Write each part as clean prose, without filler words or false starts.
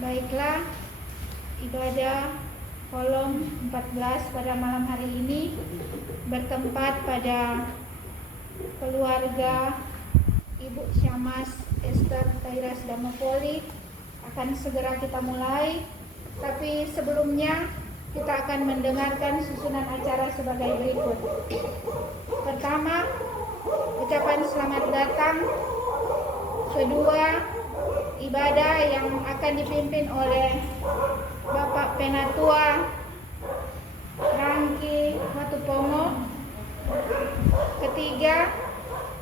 Baiklah, ibadah kolom 14 pada malam hari ini bertempat pada keluarga Ibu Syamas Esther Tairas Damopoli. Akan segera kita mulai, tapi sebelumnya kita akan mendengarkan susunan acara sebagai berikut. Pertama, ucapan selamat datang. Kedua, ibadah yang akan dipimpin oleh Bapak Penatua Rangki Watupongo. Ketiga,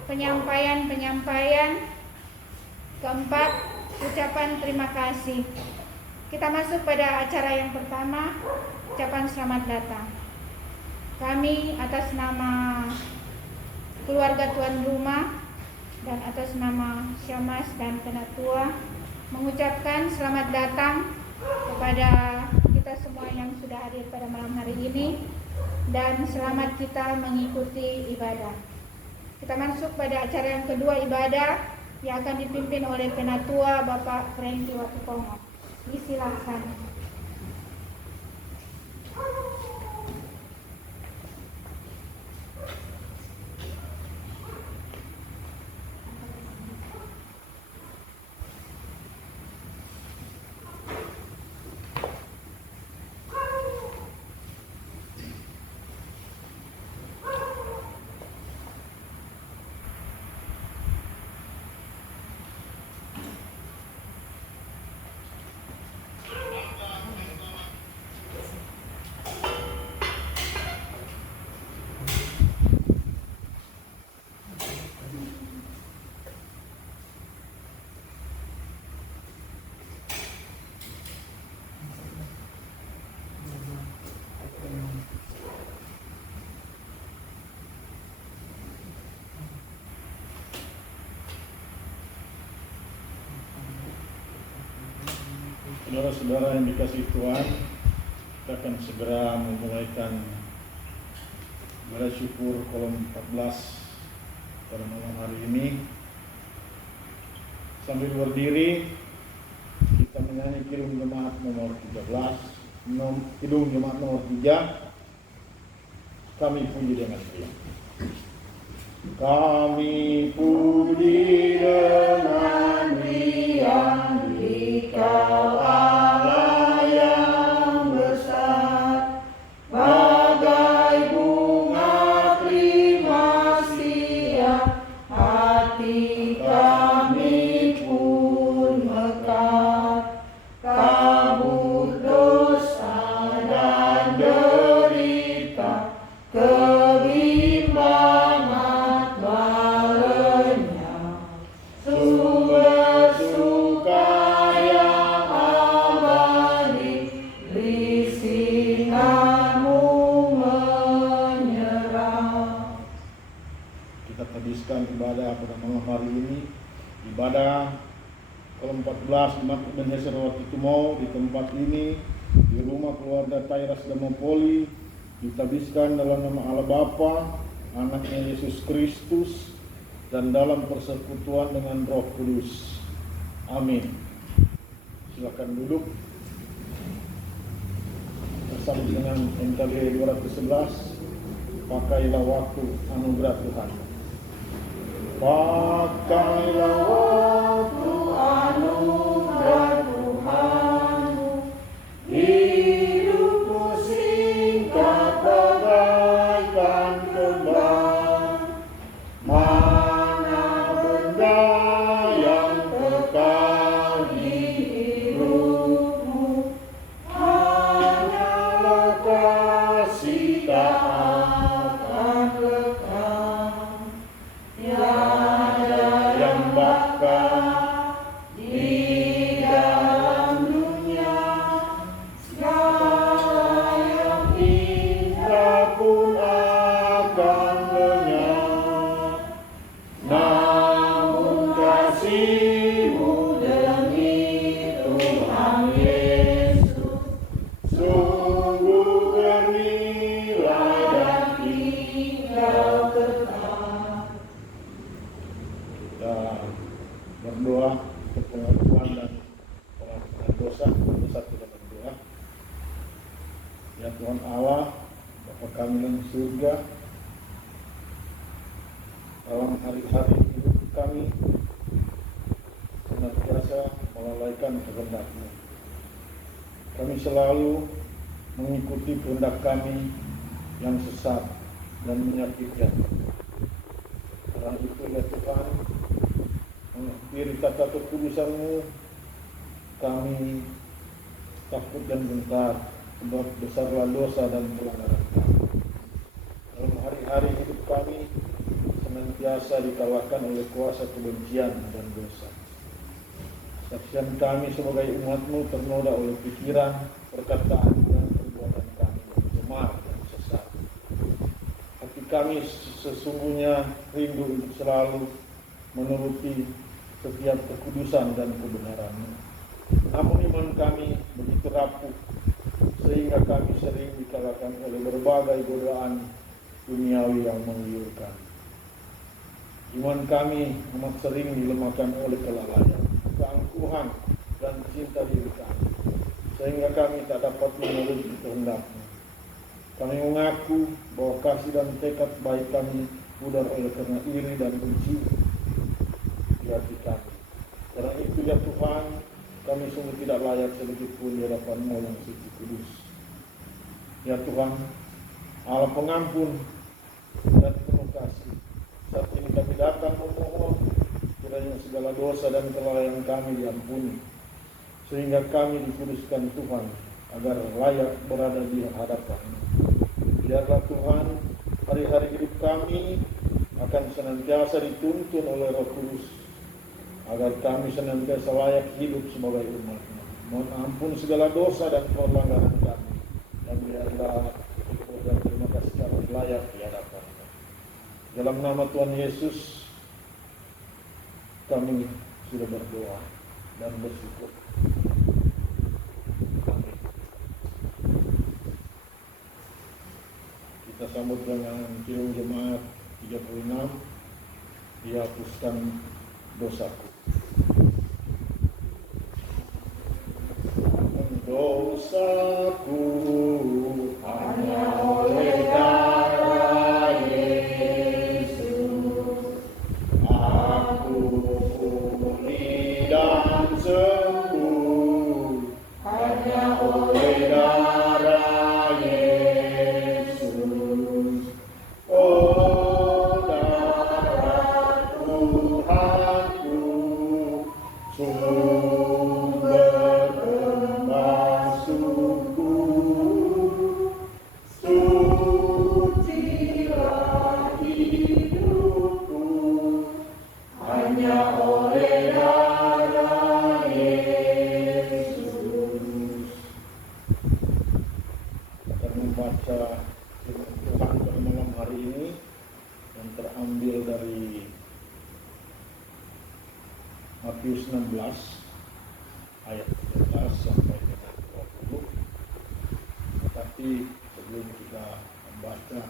penyampaian. Keempat, ucapan terima kasih. Kita masuk pada acara yang pertama, ucapan selamat datang. Kami atas nama keluarga tuan rumah dan atas nama Syamas dan Penatua mengucapkan selamat datang kepada kita semua yang sudah hadir pada malam hari ini dan selamat kita mengikuti ibadah. Kita masuk pada acara yang kedua, ibadah yang akan dipimpin oleh Penatua Bapak Rangki Watupongo. Disilakan. Saudara-saudara yang dikasihi Tuhan, kita akan segera memulaikan ibadah syukur kolom 14 pada malam hari ini. Sambil berdiri, kita menyanyi Kidung Jemaat nomor 13, Kidung Jemaat nomor 3. Kami puji dengan riang. Kami puji dengan riang Dikau Allah yang besar, bagai bunga terima siap, hati kami pun mekar. Kabut dosa dan derita, kebimbangan barenya, sumber suka yang abadi, di sinarmu menyerah. Kita habiskan ibadah pada malam hari ini, ibadah kolom 14 Jemaat Ebenezer Watupongo di tempat ini, di rumah keluarga Tairas Damopoli, ditabiskan dalam nama Allah Bapa, Anaknya Yesus Kristus, dan dalam persekutuan dengan Roh Kudus. Amin. Silakan duduk. Bersama dengan NKB 211, pakailah waktu anugerah Tuhan. Pakailah waktu anugerah Tuhanmu, hidupmu singkat bagaikan kembang. Mana benda yang kekal di hidupmu, hanyalah kasih tak akan lekang. Tiada yang bakal Tuhan Allah, Bapa kami yang di surga, dalam hari-hari hidup kami senantiasa melalaikan kehendak-Mu. Kami selalu mengikuti kehendak kami yang sesat dan menyakitkan. Karena itu ya Tuhan, mengakhiri kata kekudusan-Mu, kami takut dan gentar sebab besarlah dosa dan pelanggaran kami. Dalam hari-hari hidup kami senantiasa dikalahkan oleh kuasa kebencian dan dosa. Saksian kami sebagai umat-Mu ternoda oleh pikiran, perkataan, dan perbuatan kami yang cemar dan sesat. Hati kami sesungguhnya rindu untuk selalu menuruti setiap kekudusan dan kebenaran-Mu. Namun iman kami begitu rapuh sehingga kami sering dikalahkan oleh berbagai godaan duniawi yang menggiurkan. Iman kami amat sering dilemahkan oleh kelalaian, keangkuhan, dan cinta diri kami, sehingga kami tak dapat menuruti kehendak-Mu. Kami mengaku bahwa kasih dan tekad baik kami pudar oleh karena iri dan benci di hati kami. Karena itu ya Tuhan, kami sungguh tidak layak sedikit pun di hadapan-Mu yang suci kudus. Ya Tuhan, Allah pengampun dan penuh kasih, saat ini kami datang memohon kiranya segala dosa dan kelalaian kami diampuni, sehingga kami dikuduskan Tuhan agar layak berada di hadapan-Mu. Biarlah Tuhan, hari-hari hidup kami akan senantiasa dituntun oleh Roh Kudus, agar kami senantiasa layak hidup sebagai umat-Mu. Mohon ampun segala dosa dan pelanggaran kami, dan biarlah syukur dan terima kasih kami layak di hadapan-Mu. Dalam nama Tuhan Yesus kami sudah berdoa dan bersyukur. Amin. Kita sambut dengan Kidung Jemaat 36, dihapuskan dosaku. Dosaku hanya oleh darah Yesus, aku pulih dan sembuh hanya oleh darah Yesus. Oh darah Tuhanku, sumber pembasuhku, sucilah hidupku hanya oleh darah Yesus. Akan membaca firman Tuhan pada malam hari ini yang terambil dari Matius 16 ayat 13 sampai dengan 20. Tetapi sebelum kita membaca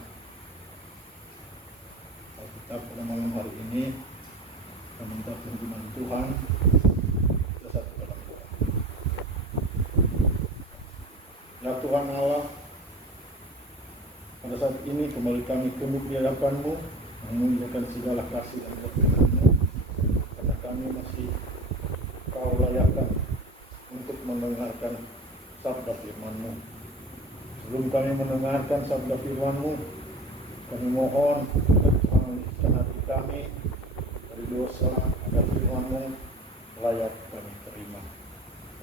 Alkitab pada malam hari ini, kita minta firman Tuhan. Kita satu dalam doa. Ya Tuhan Allah, pada saat ini kembali kami tunduk di hadapan-Mu, menunjukkan segala kasih dan berkenan-Mu, karena kami masih Kau layakkan untuk mendengarkan sabda firman-Mu. Sebelum kami mendengarkan sabda firman-Mu, kami mohon Tuhan mencucikan hati kami dari dosa agar firman-Mu layak kami terima.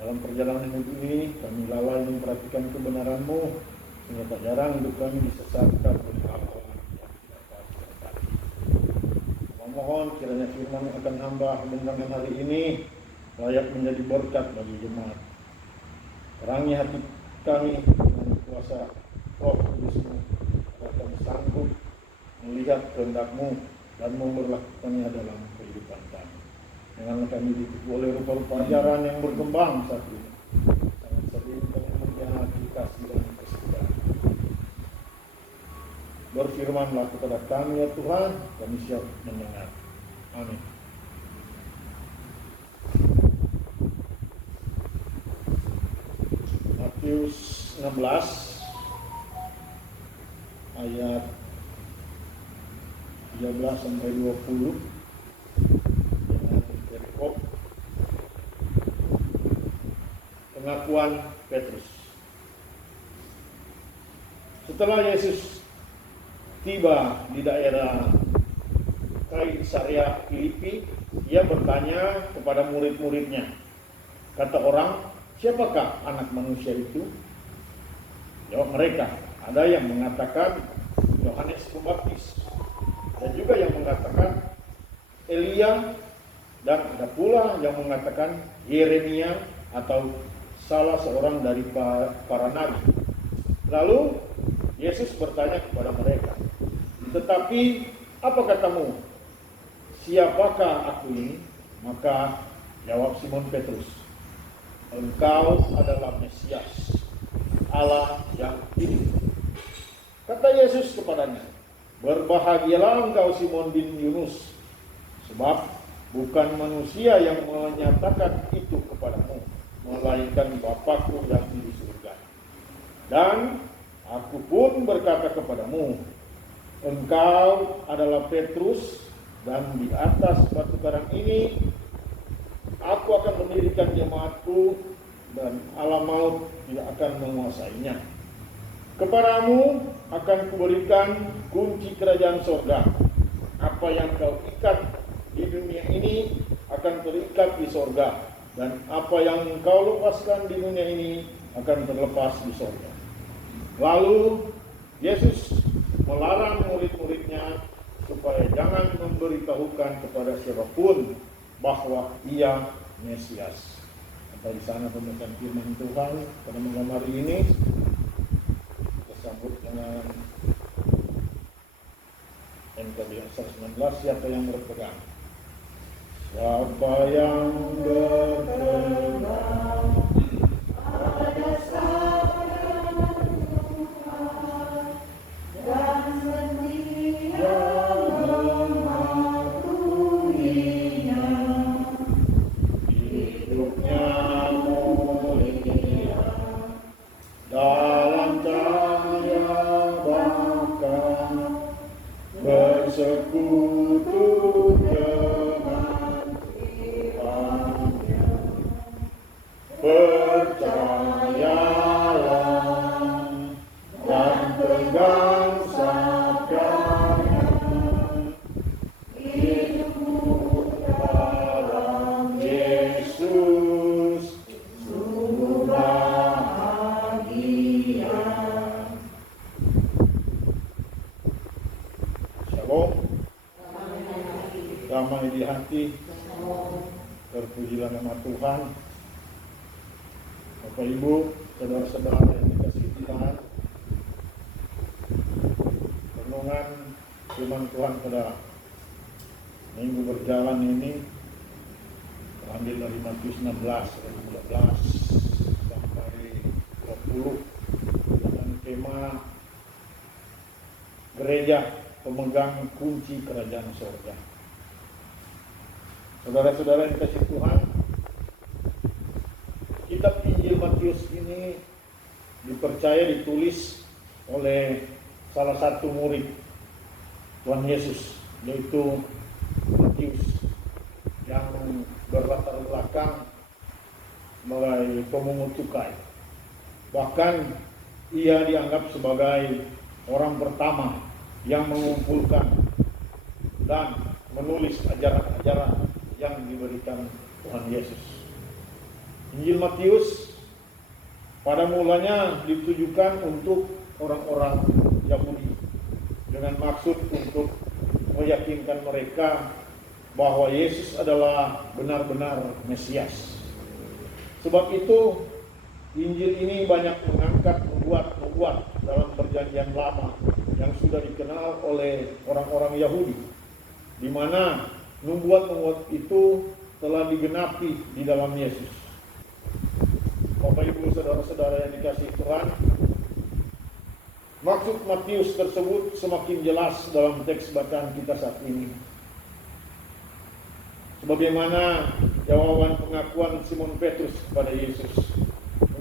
Dalam perjalanan hidup ini kami lalai memperhatikan kebenaran-Mu, sehingga tak jarang hidup kami disesatkan oleh hal-hal yang tidak dapat diberkati. Mohon kiranya firman akan hamba mendengarkan hari ini layak menjadi berkat bagi jemaat. Terangi hati kami dengan kuasa Roh Kudus-Mu, agar kami sanggup melihat kehendak-Mu dan memperlakukannya dalam kehidupan kami. Janganlah kami ditipu oleh rupa-rupa ajaran yang berkembang saat ini. Sangat sering kami mengkhianati kasih dan kesetiaan. Berfirmanlah kepada kami ya Tuhan, kami siap mendengar. Amin. Matius 16 ayat 13 sampai 20 dengan perikop pengakuan Petrus. Setelah Yesus tiba di daerah Kaisarea Filipi, ia bertanya kepada murid-muridnya. Kata orang, siapakah anak manusia itu? Jawab mereka, ada yang mengatakan Yohanes Pembaptis, dan juga yang mengatakan Elia, dan ada pula yang mengatakan Yeremia atau salah seorang dari para nabi. Lalu Yesus bertanya kepada mereka, tetapi apa katamu? Siapakah aku ini? Maka jawab Simon Petrus, engkau adalah Mesias, Allah yang hidup. Kata Yesus kepadanya, berbahagialah engkau Simon bin Yunus, sebab bukan manusia yang menyatakan itu kepadamu, melainkan Bapa-Ku yang di surga. Dan aku pun berkata kepadamu, engkau adalah Petrus, dan di atas batu karang ini aku akan mendirikan jemaatku, dan alam maut tidak akan menguasainya. Kepadamu akan kuberikan kunci kerajaan sorga. Apa yang kau ikat di dunia ini akan terikat di sorga, dan apa yang kau lepaskan di dunia ini akan terlepas di sorga. Lalu Yesus melarang murid-muridnya supaya jangan memberitahukan kepada siapapun bahwa ia Mesias. Di sana pembacaan firman Tuhan pada malam hari ini kita sambut dengan NKB 19. Siapa yang berpegang? Siapa yang berpegang pada sabda Tuhan dan setia mematuhinya, hidupnya mulia dalam cahaya bahkan bersekutu dengan Tuhannya. Percayalah dan pegang sabdanya, hidupmu dalam Yesus sungguh bahagia. Shalom, damai di hati, terpujilah nama Tuhan. Bapak Ibu, saudara-saudara yang dikasihi Tuhan, renungan firman Tuhan pada minggu berjalan ini terambil dari Matius 16 ayat 13 sampai 20 dengan tema gereja pemegang kunci kerajaan surga. Saudara-saudara yang dikasihi Tuhan, kitab Injil Matius ini dipercaya ditulis oleh salah satu murid Tuhan Yesus, yaitu Matius, yang berlatar belakang sebagai pemungut cukai. Bahkan ia dianggap sebagai orang pertama yang mengumpulkan dan menulis ajaran-ajaran yang diberikan Tuhan Yesus. Injil Matius pada mulanya ditujukan untuk orang-orang Yahudi dengan maksud untuk meyakinkan mereka bahwa Yesus adalah benar-benar Mesias. Sebab itu Injil ini banyak mengangkat nubuat-nubuat dalam perjanjian lama yang sudah dikenal oleh orang-orang Yahudi, di mana nubuat-nubuat itu telah digenapi di dalam Yesus. Bapak Ibu, saudara-saudara yang dikasihi Tuhan, maksud Matius tersebut semakin jelas dalam teks bacaan kita saat ini. Sebagaimana jawaban pengakuan Simon Petrus kepada Yesus,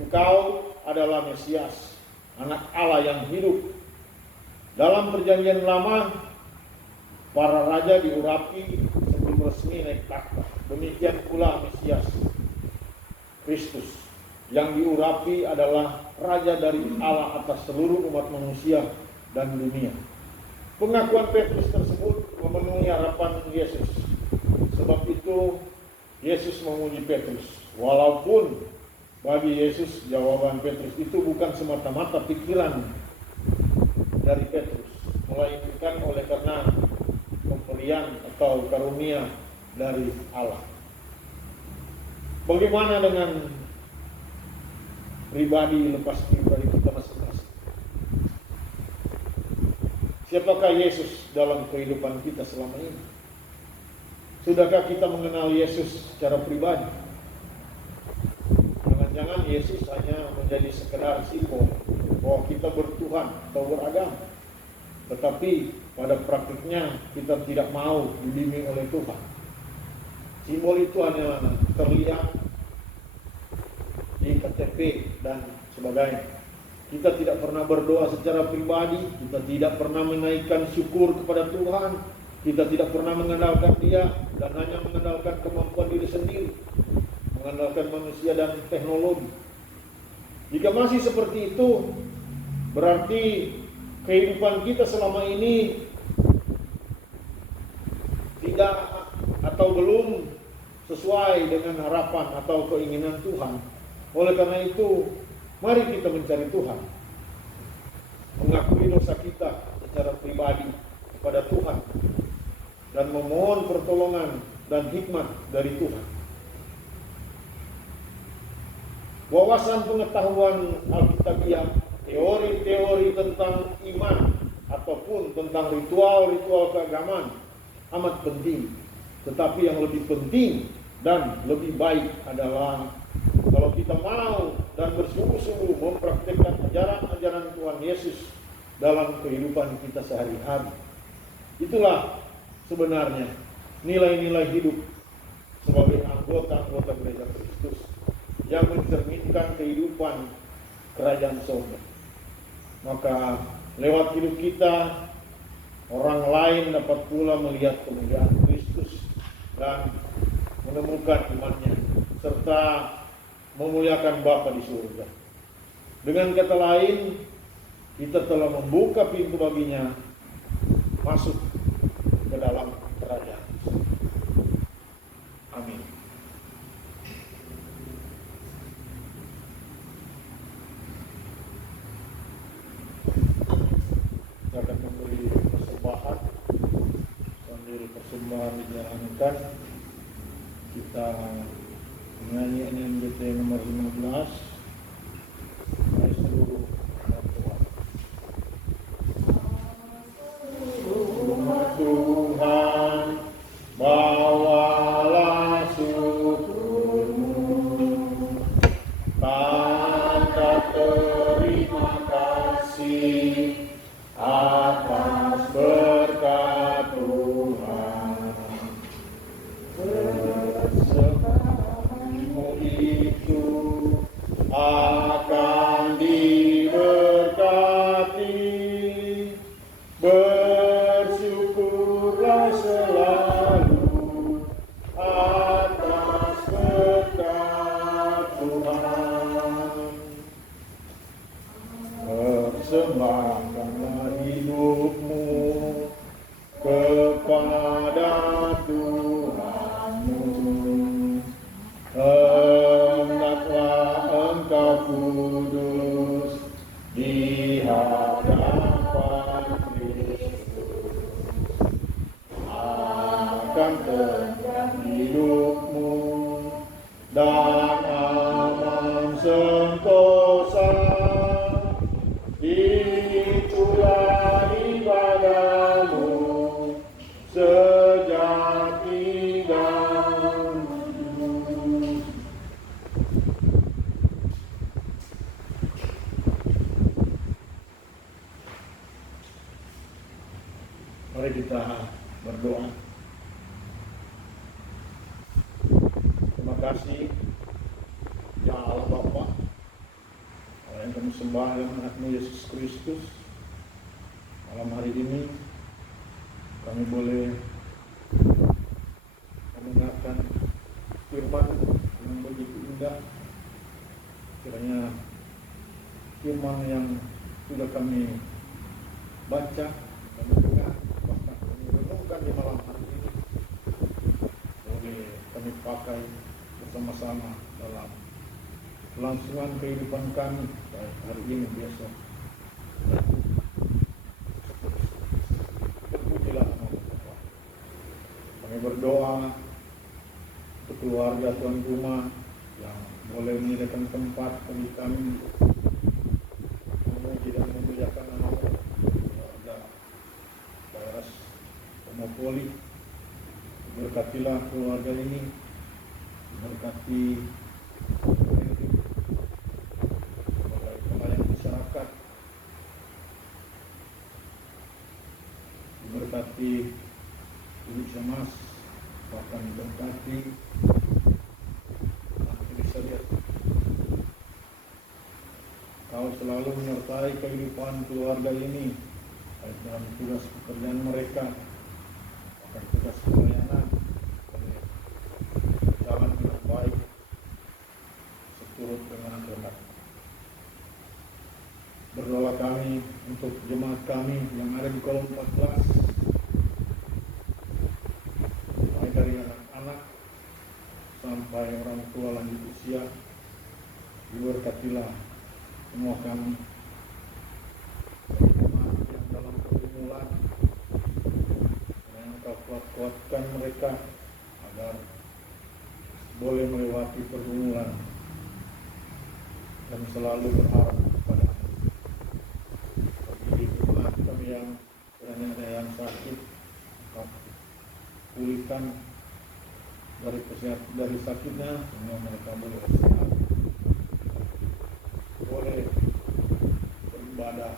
engkau adalah Mesias, anak Allah yang hidup. Dalam perjanjian lama, para raja diurapi sebelum resmi naik takhta. Demikian pula Mesias Kristus yang diurapi adalah raja dari Allah atas seluruh umat manusia dan dunia. Pengakuan Petrus tersebut memenuhi harapan Yesus. Sebab itu Yesus memuji Petrus. Walaupun bagi Yesus jawaban Petrus itu bukan semata-mata pikiran dari Petrus, melainkan oleh karena pemberian atau karunia dari Allah. Bagaimana dengan pribadi lepas pribadi kita masing-masing? Siapakah Yesus dalam kehidupan kita selama ini? Sudahkah kita mengenal Yesus secara pribadi? Jangan-jangan Yesus hanya menjadi sekedar simbol bahwa kita bertuhan atau beragama, tetapi pada praktiknya kita tidak mau dibimbing oleh Tuhan. Simbol itu hanya terlihat di KTP dan sebagainya. Kita tidak pernah berdoa secara pribadi, kita tidak pernah menaikkan syukur kepada Tuhan, kita tidak pernah mengandalkan Dia dan hanya mengandalkan kemampuan diri sendiri, mengandalkan manusia dan teknologi. Jika masih seperti itu, berarti kehidupan kita selama ini tidak atau belum sesuai dengan harapan atau keinginan Tuhan. Oleh karena itu, mari kita mencari Tuhan, mengakui dosa kita secara pribadi kepada Tuhan, dan memohon pertolongan dan hikmat dari Tuhan. Wawasan pengetahuan Alkitabiah, teori-teori tentang iman ataupun tentang ritual-ritual keagamaan amat penting. Tetapi yang lebih penting dan lebih baik adalah kalau kita mau dan bersungguh-sungguh mempraktikkan ajaran-ajaran Tuhan Yesus dalam kehidupan kita sehari-hari. Itulah sebenarnya nilai-nilai hidup sebagai anggota gereja Kristus yang mencerminkan kehidupan kerajaan surga. Maka lewat hidup kita, orang lain dapat pula melihat kemuliaan Kristus dan menemukan imannya serta memuliakan Bapa di surga. Dengan kata lain, kita telah membuka pintu baginya masuk ke dalam kerajaan. Amin. Kita akan memberi persembahan sambil persembahan dijalankan. Kita menyanyi NMBT nomor 15 dari seluruh Tuhan. Tuhan, bawalah syukurmu, tanda terima kasih atas berkat Tuhan. Persembahanmu itu akan diberkati. Bersyukurlah selalu atas berkat Tuhan. Persembahkanlah hidupmu kepada Tuhanmu. Hendaklah engkau kudus di hadapan akan tegak hidupmu dan aman sentosa. Itulah ibadahmu sejati dan lurus. Mari kita berdoa. Terima kasih ya Allah Bapa, Allah yang kami sembah dalam anakmu Yesus Kristus. malam hari ini kami boleh mendengarkan firman yang begitu indah. Kiranya firman yang sudah kami baca, kami dengar, bahkan kami renungkan di malam hari ini boleh kami pakai bersama-sama dalam kelangsungan kehidupan kami baik hari ini besok. Terpujilah nama Tuhan. Kami berdoa untuk keluarga tuan rumah yang boleh menyediakan tempat bagi kami memuji dan memuliakan nama keluarga Virus Homopoli. Berkatilah keluarga ini, berkati sebagai pelayan masyarakat, berkati Ibu Syamas, bahkan berkati Elisabeth. Kau selalu menyertai kehidupan keluarga ini, baik dalam tugas pekerjaan mereka, bahkan tugas pelayanan, berjalan dengan baik seturut dengan kehendak. Berdoa kami untuk jemaat kami yang ada di kolom 14, mulai dari anak-anak sampai orang tua lanjut usia. Diberkatilah semua kami, jemaat yang dalam pergumulan, yang Engkau kuatkan mereka agar boleh melewati pergumulan dan selalu berharap kepada bagi jemaat kami yang kiranya ada yang sakit, Engkau pulihkan dari sakitnya, sehingga mereka boleh sehat, boleh beribadah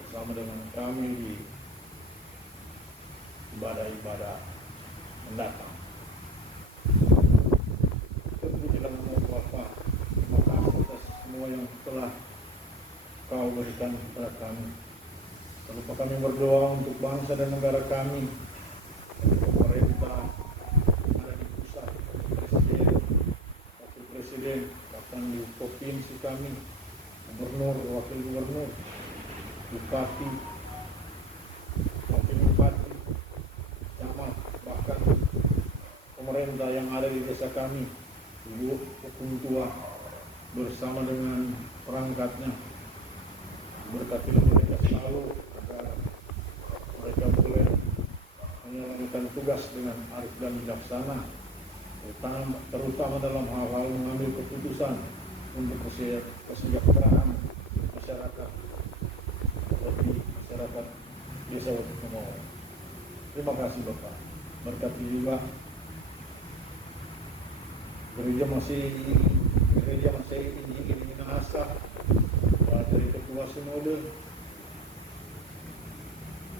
bersama dengan kami di ibadah-ibadah mendatang. Terpujilah nama Bapa. Terima kasih atas semua yang telah Kau berikan kepada kami. Lalu kami berdoa untuk bangsa dan negara kami, pemerintah ada di pusat, presiden, wakil presiden, bahkan di provinsi kami, gubernur, wakil gubernur, bupati, wakil bupati, camat, bahkan pemerintah yang ada di desa kami, ibu hukum tua bersama dengan perangkatnya. Berkatilah mereka selalu agar mereka boleh menjalankan tugas dengan arif dan bijaksana, terutama dalam hal-hal mengambil keputusan untuk kesejahteraan masyarakat seperti masyarakat desa Wonosobo. Terima kasih Bapak. Berkati juga gereja masih Injil Minahasa, dari ketua sinode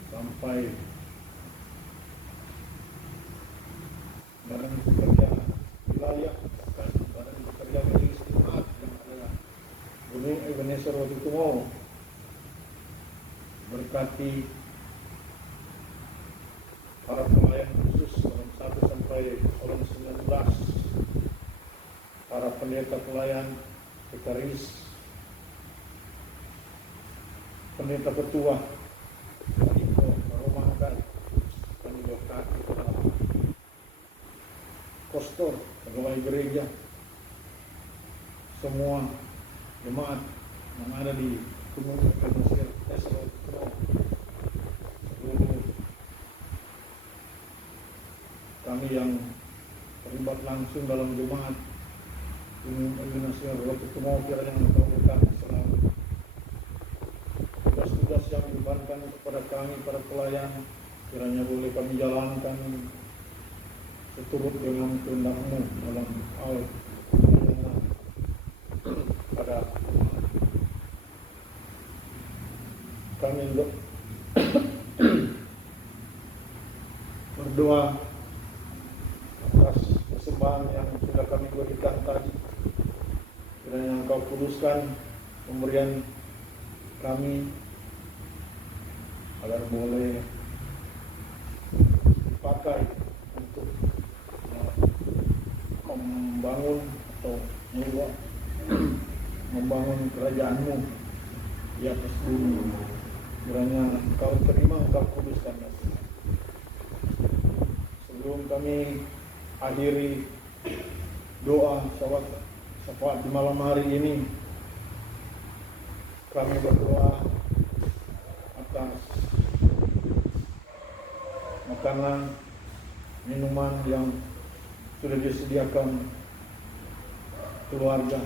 sampai badan pekerja wilayah, bahkan badan pekerja majelis jemaat yang ada Gunung Ebenezer Wonosobo. Berkati para pelayan khusus kolom 1 sampai kolom 19, para pendeta pelayan, vikaris, pendeta ketua, Iko, Romakan, Kandidat, Kostor, pegawai gereja, semua jemaat yang ada di Gunung Ebenezer Wonosobo, seluruh kami yang terlibat langsung dalam jemaat Gunung Ebenezer Wonosobo, kiranya Engkau berkati selalu. Tugas-tugas yang dibebankan kepada kami para pelayan, kiranya boleh kami jalankan seturut dengan kehendak-Mu dalam hal pelayanan pada kami. Berdoa atas persembahan yang sudah kami berikan tadi, kiranya Engkau kuduskan pemberian kami agar boleh dipakai untuk membangun atau membangun kerajaan-Mu di atas bumi. Kiranya Engkau terima, Engkau kuduskan. Sebelum kami akhiri doa syafaat di malam hari ini, kami berdoa atas makanan, minuman yang sudah disediakan keluarga.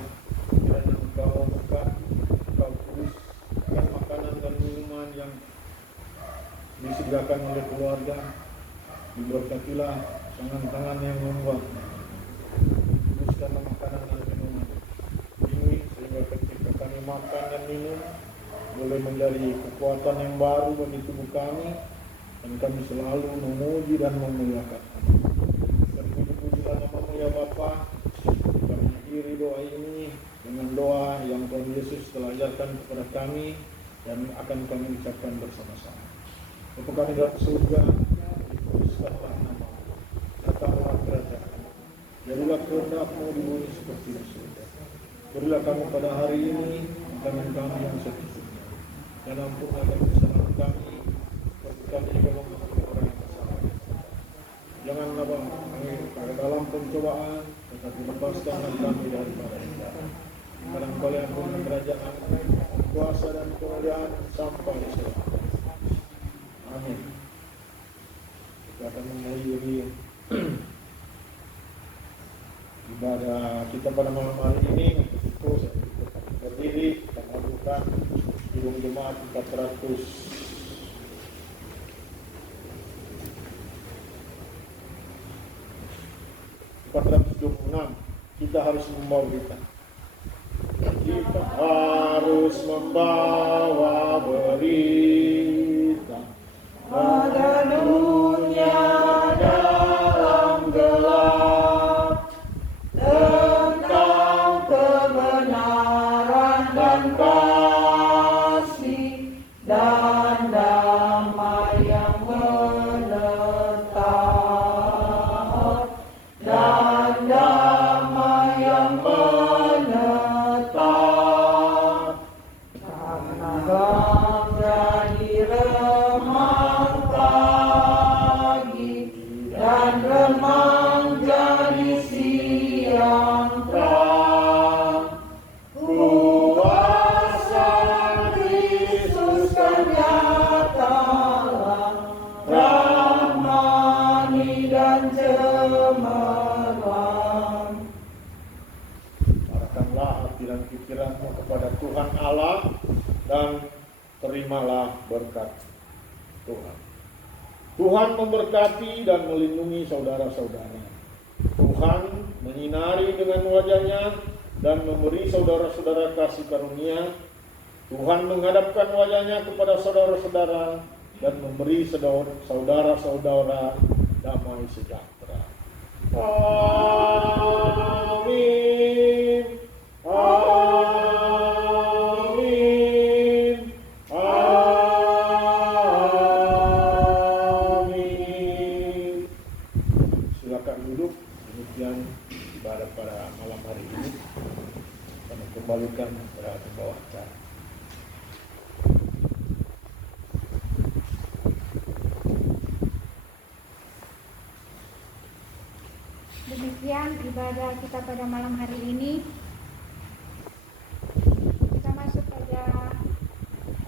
Kiranya Engkau berkati, Engkau kuduskan makanan dan minuman yang disediakan oleh keluarga. Diberkatilah tangan-tangan yang membuat, kuduskanlah makanan dan minuman ini, sehingga ketika kami makan dan minum boleh menjadi kekuatan yang baru bagi tubuh kami, dan kami selalu memuji dan memuliakan. Terpuji-pujilah nama-Mu ya Bapa. Kami akhiri doa ini dengan doa yang Tuhan Yesus telah ajarkan kepada kami dan akan kami ucapkan bersama-sama. Bapa kami dalam surga, dikuduskanlah nama-Mu, datanglah kerajaan-Mu, jadilah kehendak-Mu di bumi seperti di surga. Berilah kami pada hari ini makanan kami yang secukupnya, dan ampunilah kesalahan kami, seperti kami juga mengampuni orang yang bersalah. Janganlah kami pada dalam pencobaan, tetapi lepaskanlah kami daripada yang Kadang kalian punya kerajaan, kuasa dan kemuliaan sampai selamanya. Amin. Kita akan mengakhiri ibadah kita pada malam hari ini. Itu saya berdiri, kita lakukan hidung jemaat 426. Kita harus membawa berita. Kita harus membawa berita pada dunia dalam gelap tentang kebenaran dan kasih dan damai yang menetap dan damai yang menetap akan jadi remang pagi dan remang jadi siang terang. Kuasa Kristus kan nyatalah, rahmani dan cemerlang. Arahkanlah hati dan pikiranmu kepada Tuhan Allah dan terimalah berkat Tuhan. Tuhan memberkati dan melindungi saudara-saudara. Tuhan menyinari dengan wajahnya dan memberi saudara-saudara kasih karunia. Tuhan menghadapkan wajahnya kepada saudara-saudara dan memberi saudara-saudara damai sejahtera. Amin. Amin. Amin. Silakan duduk. Demikian ibadah pada malam hari ini. Kami kembalikan kepada pembawa acara. Demikian ibadah kita pada malam hari ini. Kita masuk pada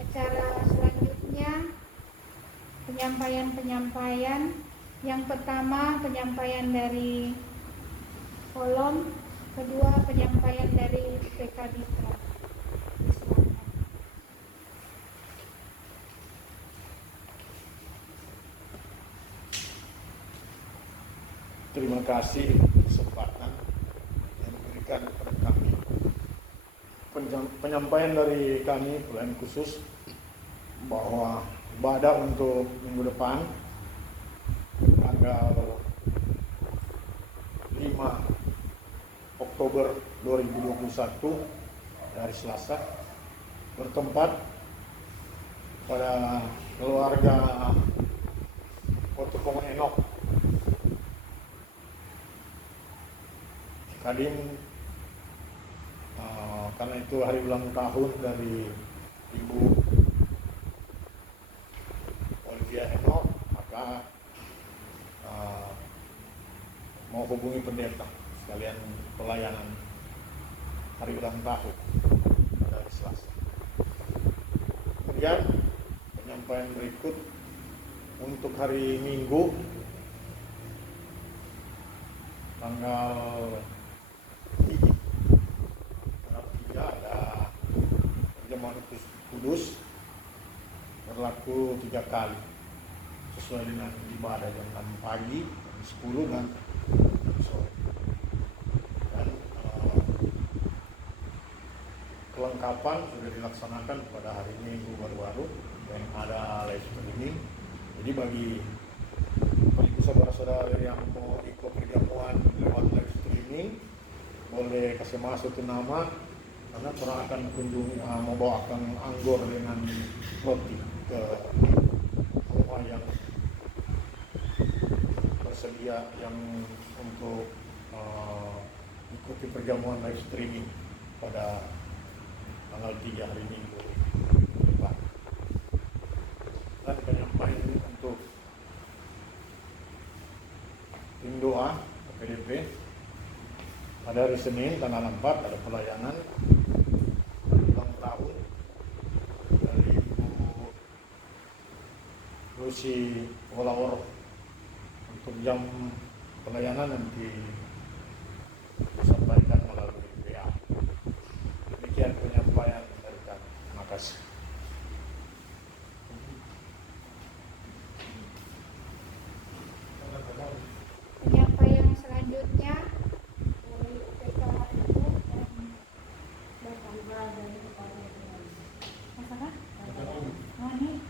acara selanjutnya, penyampaian. Yang pertama penyampaian dari kolom, kedua penyampaian dari PKB. Terima kasih kesempatan yang diberikan kepada kami. Penyampaian dari kami pelayan khusus bahwa ibadah untuk minggu depan tanggal 5 Oktober 2021 hari Selasa bertempat pada keluarga Potokong Enok Kadin, karena itu hari ulang tahun dari Ibu Olivia Enok, maka mau hubungi pendeta sekalian pelayanan hari ulang tahun pada hari Selasa. Kemudian penyampaian berikut untuk hari Minggu tanggal 3 ada perjamuan kudus berlaku 3 kali sesuai dengan ibadah jam 6 pagi, jam 10 dan jam sore. Dan kelengkapan sudah dilaksanakan pada hari Minggu baru-baru yang ada live streaming. Jadi bagi ibu saudara-saudara yang mau ikut perjamuan lewat live streaming boleh kasih masuk itu nama, karena orang akan kunjungi membawakan anggur dengan roti ke rumah yang bersedia yang untuk ikuti perjamuan live streaming pada tanggal 3 hari Minggu depan. Dan penyampaian untuk tim doa PDP pada hari Senin tanggal 4 ada pelayanan ulang tahun dari Ibu Lucy Wolawor. Untuk jam pelayanan nanti disampaikan melalui WA. Demikian penyampaian dari kami. Terima kasih. Penyampaian selanjutnya dari PKIU dan Bapak. Masalah? Oh, ini.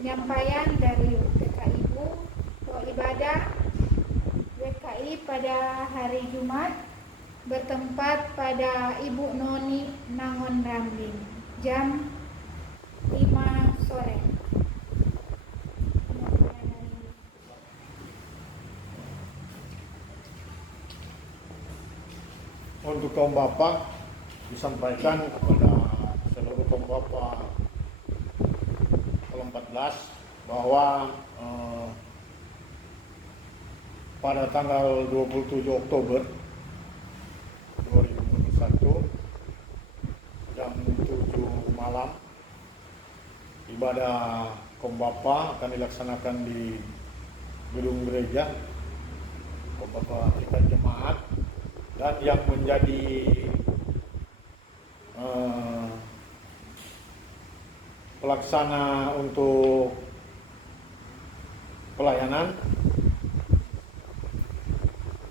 Penyampaian dari PKIU bahwa ibadah WKI pada hari Jumat bertempat pada Ibu Noni Nangon Rambin jam 5 sore. Untuk kaum bapak disampaikan kepada seluruh kaum bapak kelompok 14 bahwa pada tanggal 27 Oktober 2021 jam 7 malam ibadah kaum bapak akan dilaksanakan di gedung gereja kaum bapak tingkat jemaat. Dan yang menjadi pelaksana untuk pelayanan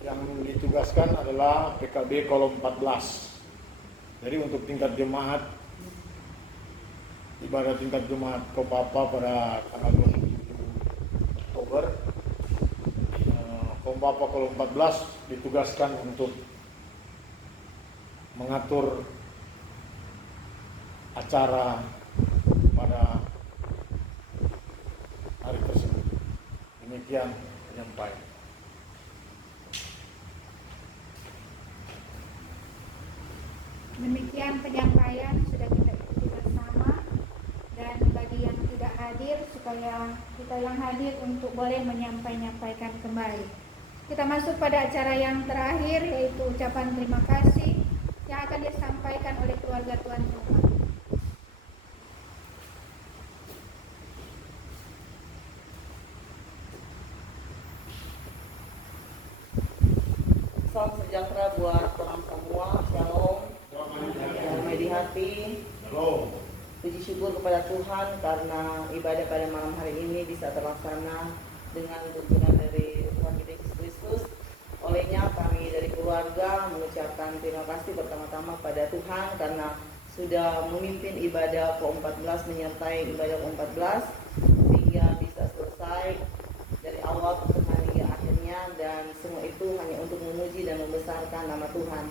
yang ditugaskan adalah PKB Kolom 14. Jadi untuk tingkat jemaat, ibadah tingkat jemaat Kopapa pada tanggal 27 Oktober, Kopapa Kolom 14 ditugaskan untuk mengatur acara pada hari tersebut. Demikian penyampaian. Demikian penyampaian sudah kita ikuti bersama, dan bagi yang tidak hadir supaya kita yang hadir untuk boleh menyampaikan kembali. Kita masuk pada acara yang terakhir, yaitu ucapan terima kasih yang akan disampaikan oleh keluarga tuan rumah. Salam sejahtera buat orang semua. Shalom. Damai di hati. Puji syukur kepada Tuhan karena ibadah pada malam hari ini bisa terlaksana dengan tuntunan dari Tuhan kita Yesus Kristus. Olehnya kami dari keluarga mengucapkan terima kasih pertama-tama pada Tuhan karena sudah memimpin ibadah ke-14 menyertai ibadah ke-14 sehingga bisa selesai dari awal sampai hingga akhirnya, dan semua itu hanya untuk memuji dan membesarkan nama Tuhan.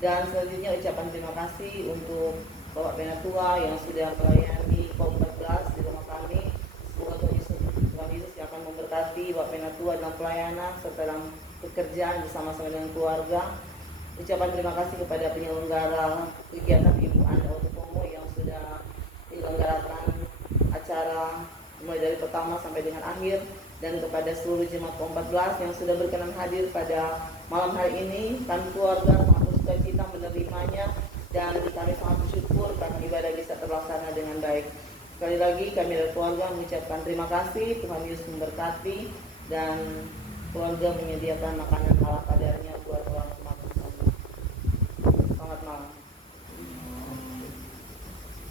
Dan selanjutnya ucapan terima kasih untuk Bapak Penatua yang sudah melayani kaum 14 di rumah kami. Semoga Tuhan Yesus yang akan memberkati Bapak Penatua dalam pelayanan serta dalam pekerjaan bersama-sama dengan keluarga. Ucapan terima kasih kepada penyelenggara kegiatan Ibu Anda Otopomo yang sudah menyelenggarakan acara mulai dari pertama sampai dengan akhir, dan kepada seluruh jemaat ke-14 yang sudah berkenan hadir pada malam hari ini. Kami keluarga sangat bersuka cita menerimanya dan kami sangat bersyukur karena ibadah bisa terlaksana dengan baik. Sekali lagi kami dari keluarga mengucapkan terima kasih. Tuhan Yesus memberkati dan keluarga menyediakan makanan ala kadarnya